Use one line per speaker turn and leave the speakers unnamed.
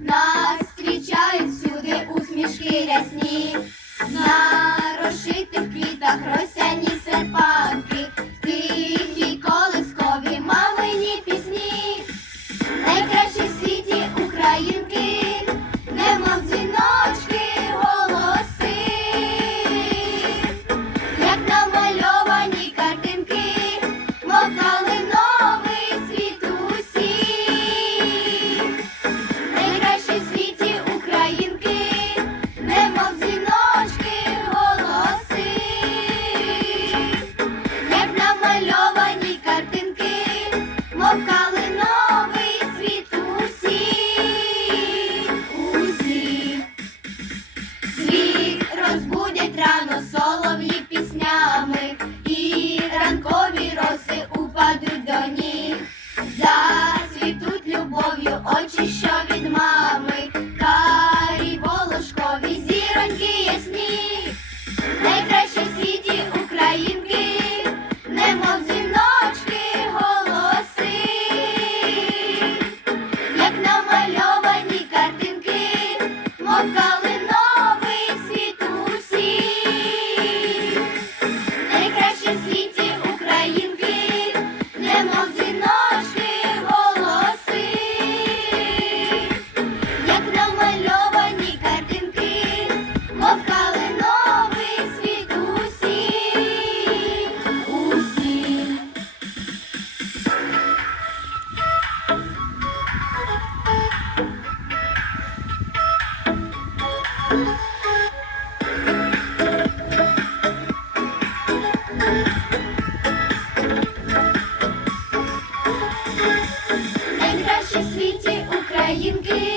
нас зустрічають всюди усмішки рясні, очі, що від мами. கரையின் கீழ்